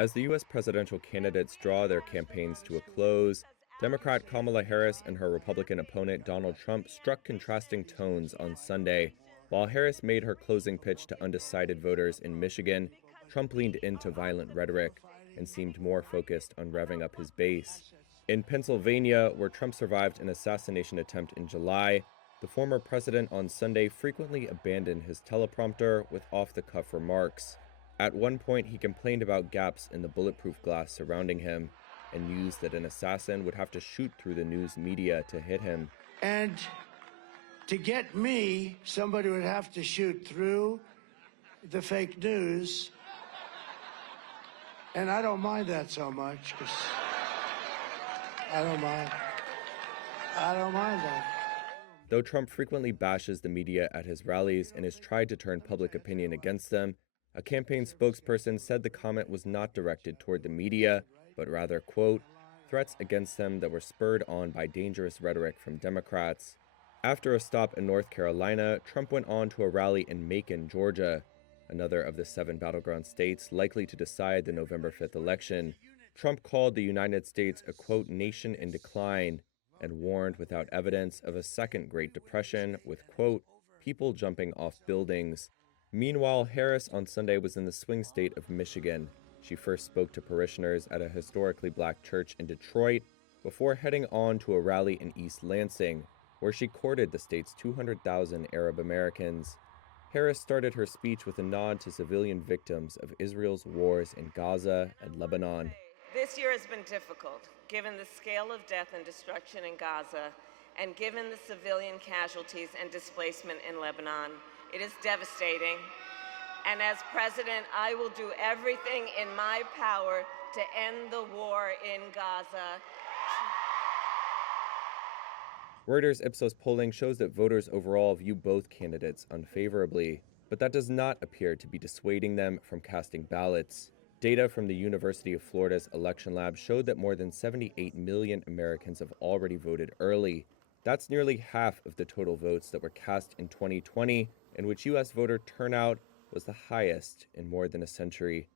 As the U.S. presidential candidates draw their campaigns to a close, Democrat Kamala Harris and her Republican opponent Donald Trump struck contrasting tones on Sunday. While Harris made her closing pitch to undecided voters in Michigan, Trump leaned into violent rhetoric and seemed more focused on revving up his base. In Pennsylvania, where Trump survived an assassination attempt in July, the former president on Sunday frequently abandoned his teleprompter with off-the-cuff remarks. At one point, he complained about gaps in the bulletproof glass surrounding him and mused that an assassin would have to shoot through the news media to hit him. And to get me, somebody would have to shoot through the fake news. And I don't mind that so much, because I don't mind that. Though Trump frequently bashes the media at his rallies and has tried to turn public opinion against them, a campaign spokesperson said the comment was not directed toward the media, but rather, quote, threats against them that were spurred on by dangerous rhetoric from Democrats. After a stop in North Carolina, Trump went on to a rally in Macon, Georgia, another of the 7 battleground states likely to decide the November 5th election. Trump called the United States a, quote, nation in decline, and warned without evidence of a second Great Depression with, quote, people jumping off buildings. Meanwhile, Harris on Sunday was in the swing state of Michigan. She first spoke to parishioners at a historically black church in Detroit before heading on to a rally in East Lansing, where she courted the state's 200,000 Arab Americans. Harris started her speech with a nod to civilian victims of Israel's wars in Gaza and Lebanon. This year has been difficult, given the scale of death and destruction in Gaza, and given the civilian casualties and displacement in Lebanon. It is devastating. And as president, I will do everything in my power to end the war in Gaza. Reuters Ipsos polling shows that voters overall view both candidates unfavorably, but that does not appear to be dissuading them from casting ballots. Data from the University of Florida's election lab showed that more than 78 million Americans have already voted early. That's nearly half of the total votes that were cast in 2020, in which U.S. voter turnout was the highest in more than a century.